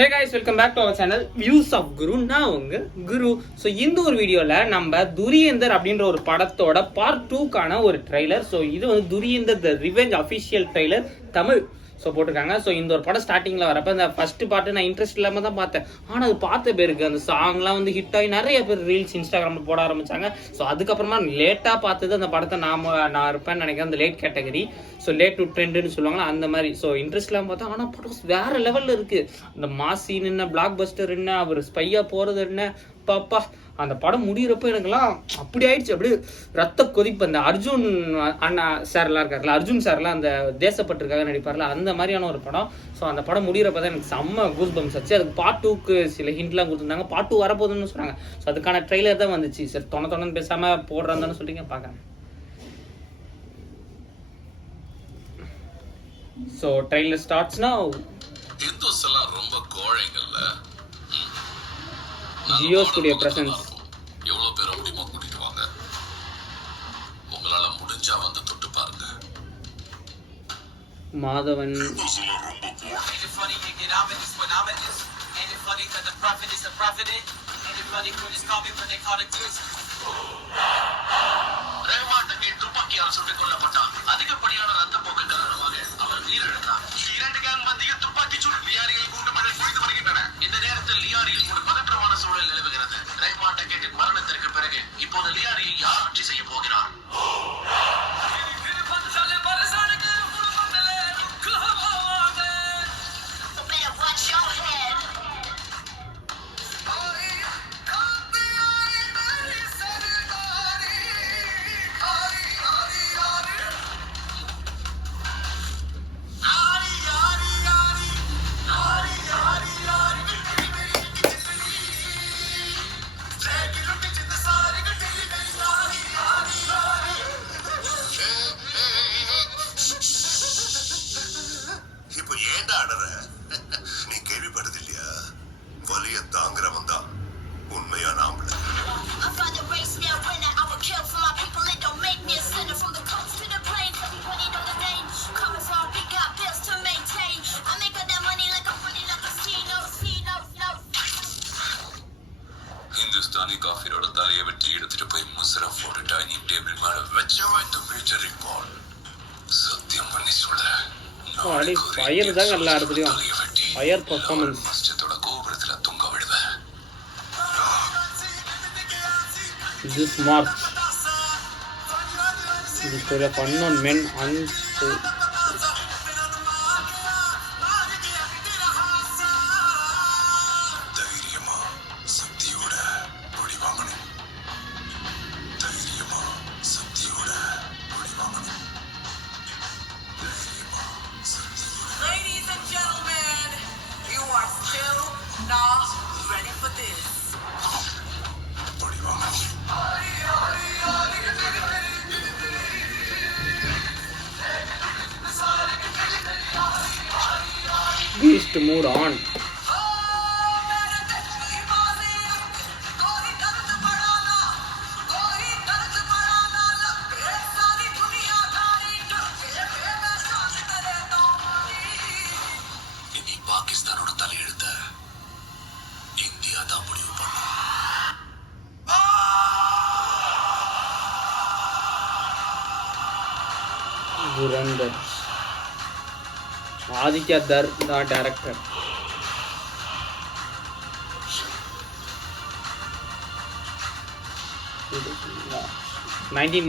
Hey guys, welcome back to our channel Views of Guru. நான் உங்க குரு. So இந்த ஒரு வீடியோவில் நம்ம துரியந்தர் அப்படின்ற ஒரு படத்தோட பார்ட் 2க்கான ஒரு ட்ரெய்லர். ஸோ இது வந்து Dhurandhar the revenge official trailer Tamil so போட்டிருக்காங்க. ஸோ இந்த ஒரு படம் ஸ்டார்டிங்கில் வரப்போ இந்த ஃபர்ஸ்ட் பார்ட்டு நான் இன்ட்ரெஸ்ட் இல்லாமல் தான் பார்த்தேன். ஆனால் அது பார்த்த பேருக்கு அந்த சாங்லாம் வந்து ஹிட் ஆகி நிறைய பேர் ரீல்ஸ் இன்ஸ்டாகிராமில் போட ஆரம்பித்தாங்க. ஸோ அதுக்கப்புறமா லேட்டாக பார்த்தது அந்த படத்தை நான் இருப்பேன்னு நினைக்கிறேன், அந்த late category. So late to ட்ரெண்டுன்னு சொல்லுவாங்களா அந்த மாதிரி. ஸோ இன்ட்ரெஸ்ட் இல்லாமல் பார்த்தா ஆனால் படம் வேற லெவலில் இருக்குது. அந்த மாசின் என்ன, பிளாக் பஸ்டர் என்ன, அவர் ஸ்பையாக போகிறது என்ன, பாப்பா அந்த படம் முடிகிறப்ப எனக்குலாம் அப்படி ஆயிடுச்சு. அப்படியே ரத்த கொதிப்பு. அந்த அர்ஜுன் அண்ணா சார்லாம் இருக்காருல்ல, அர்ஜுன் சார்லாம் அந்த தேசப்பட்டிருக்காக நடிப்பார்ல, அந்த மாதிரியான ஒரு படம். ஸோ அந்த படம் முடிகிறப்ப தான் எனக்கு செம்ம கூஸ் பம்ஸ் ஆச்சு. அதுக்கு பார்ட் 2க்கு சில ஹிண்ட்லாம் கொடுத்துருந்தாங்க. பார்ட் 2 வரப்போகுதுன்னு சொன்னாங்க. ஸோ அதுக்கான ட்ரெய்லர் தான் வந்துச்சு. சரி தொண்ணு பேசாமல் போடுறான்னு சொல்லிங்க பார்க்க. ஸோ ட்ரெய்லர் ஸ்டார்ட்ஸ்னா ரொம்ப கோழைங்கள்ல ஜியோ ஸ்டுடியோ பிரசன்ஸ். எவ்வளவு பேர் முடியுமோ கூட்டிட்டு வாங்க. உங்களால முடிஞ்சா வந்து தொட்டு பாருங்க. மாதவன் துப்பாக்கியால் சுட்டுக் கொல்லப்பட்டார். அதிகப்படியான ரத்த போக்கு காரணமாக அவர் உயிரிழந்தார். 2 கேங் மத்தியில் துப்பாக்கி சூடு. லியாரியில் கூட்டு மழை பொழிந்து வருகின்றன. இந்த நேரத்தில் லியாரியில் ஒரு பதற்றமான சூழல் நிலவுகிறது. ரேமாண்ட் டக்கெட்டின் மரணத்திற்கு பிறகு இப்போது லியாரியை யார் ஆட்சி செய்ய போகிறார்? நீ கேள்விப்பட்டது இல்லையா? வலிய தாங்குறவன் தான் உண்மையான ஆம்பளை. ஹிந்துஸ்தானி காஃபியோட தலையை வெட்டி எடுத்துட்டு போய் முசரஃபோட டைனிங் டேபிள் மேல வச்சவன் இந்த மேஜர் ரிப்போர்ட். சத்தியம் பண்ணி சொல்றேன், ஃபயர் தான் எல்லா இடத்துலயும் ஃபயர் பெர்ஃபார்மன்ஸ். மஸ்ஜிதோட கோபுரத்துல தொங்க விடுவேன். This March the story of unknown men தைரியமா சக்தியோட பொடி வாங்கணும். தைரியமா சக்தியோட பொடி வாங்கணும். Ladies and gentlemen, you are still not ready for this. பொடி வாங்கணும். beast mood on. இனி பாகிஸ்தானோட தலையெழுத்த இந்தியா தான் முடிவு பண்ணும். Dhurandhar. Aditya Dar the director.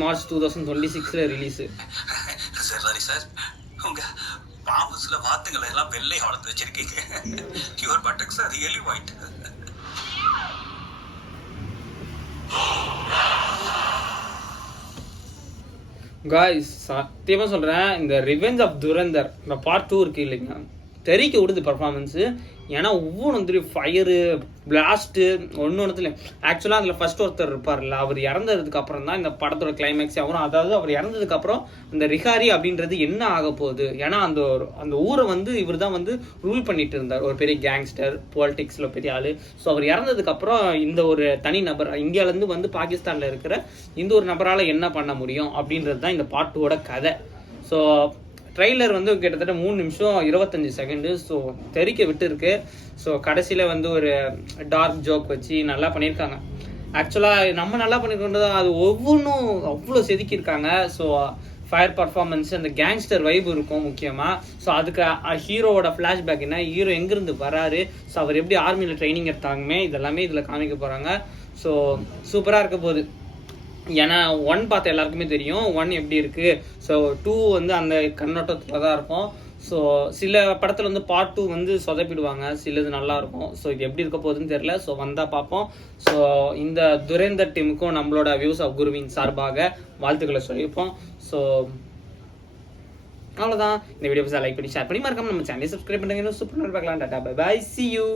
March 2026 release. சரி சார், உங்க பாம்புஸ்ல வாத்துங்களை எல்லாம் வெள்ளை வளர்த்து வச்சிருக்கீங்க. Your buttocks are really white. Guys சத்தியமாக சொல்கிறேன், இந்த ரிவெஞ்ச் ஆஃப் துரந்தர் இந்த பார்ட் 2 இருக்குது இல்லைங்க, தெரிக்க விடுது பர்ஃபார்மன்ஸு. ஏன்னா ஒவ்வொன்று ஃபயரு பிளாஸ்ட்டு ஒன்று ஆக்சுவலாக அதில் ஃபர்ஸ்ட் ஒருத்தர் இருப்பார்ல, அவர் இறந்ததுக்கு அப்புறம் தான் இந்த படத்தோட கிளைமேக்ஸ் ஆகும். அதாவது அவர் இறந்ததுக்கப்புறம் இந்த ரிகாரி அப்படின்றது என்ன ஆக போகுது. ஏன்னா அந்த ஊரை வந்து இவர் தான் வந்து ரூல் பண்ணிட்டு இருந்தார், ஒரு பெரிய கேங்ஸ்டர், பாலிடிக்ஸில் பெரிய ஆள். ஸோ அவர் இறந்ததுக்கப்புறம் இந்த ஒரு தனி நபர் இந்தியாவிலேருந்து வந்து பாகிஸ்தானில் இருக்கிற இந்த ஒரு நபரால் என்ன பண்ண முடியும் அப்படின்றது தான் இந்த பார்ட் 2ஓட கதை. ஸோ ட்ரெய்லர் வந்து கிட்டத்தட்ட 3 நிமிஷம் 25 செகண்டு. ஸோ தெறிக்க விட்டு இருக்கு. ஸோ கடைசியில் வந்து ஒரு டார்க் ஜோக் வச்சு நல்லா பண்ணியிருக்காங்க. ஆக்சுவலாக நம்ம நல்லா பண்ணிருக்கோன்றது அது ஒவ்வொன்றும் அவ்வளோ செதுக்கியிருக்காங்க. ஸோ ஃபயர் பர்ஃபார்மன்ஸ், அந்த கேங்ஸ்டர் வைப் இருக்கும் முக்கியமாக. ஸோ அதுக்கு ஹீரோவோட ஃப்ளாஷ்பேக் என்ன, ஹீரோ எங்கேருந்து வராரு, ஸோ அவர் எப்படி ஆர்மியில் ட்ரைனிங் எடுத்தாங்கமே இதெல்லாமே இதில் காமிக்க போகிறாங்க. ஸோ சூப்பராக இருக்க போகுது. ஏன்னா 1 பார்த்த எல்லாருக்குமே தெரியும் 1 எப்படி இருக்குது. ஸோ 2 வந்து அந்த கண்ணோட்டத்தில் தான் இருக்கும். ஸோ சில படத்தில் வந்து பார்ட் 2 வந்து சொதப்பிடுவாங்க, சிலது நல்லாயிருக்கும். ஸோ இது எப்படி இருக்க போகுதுன்னு தெரியல. ஸோ வந்தால் பார்ப்போம். ஸோ இந்த துரேந்தர் டீமுக்கும் நம்மளோட வியூஸ் ஆஃப் குருவின் சார்பாக வாழ்த்துக்களை சொல்லியிருப்போம். ஸோ அவ்வளோதான். இந்த வீடியோ லைக் பண்ணி ஷேர் பண்ணி மறக்காம நம்ம சேனலை சப்ஸ்கிரைப் பண்ணுங்க. சூப்பர் பார்க்கலாம். Tata bye bye, see you.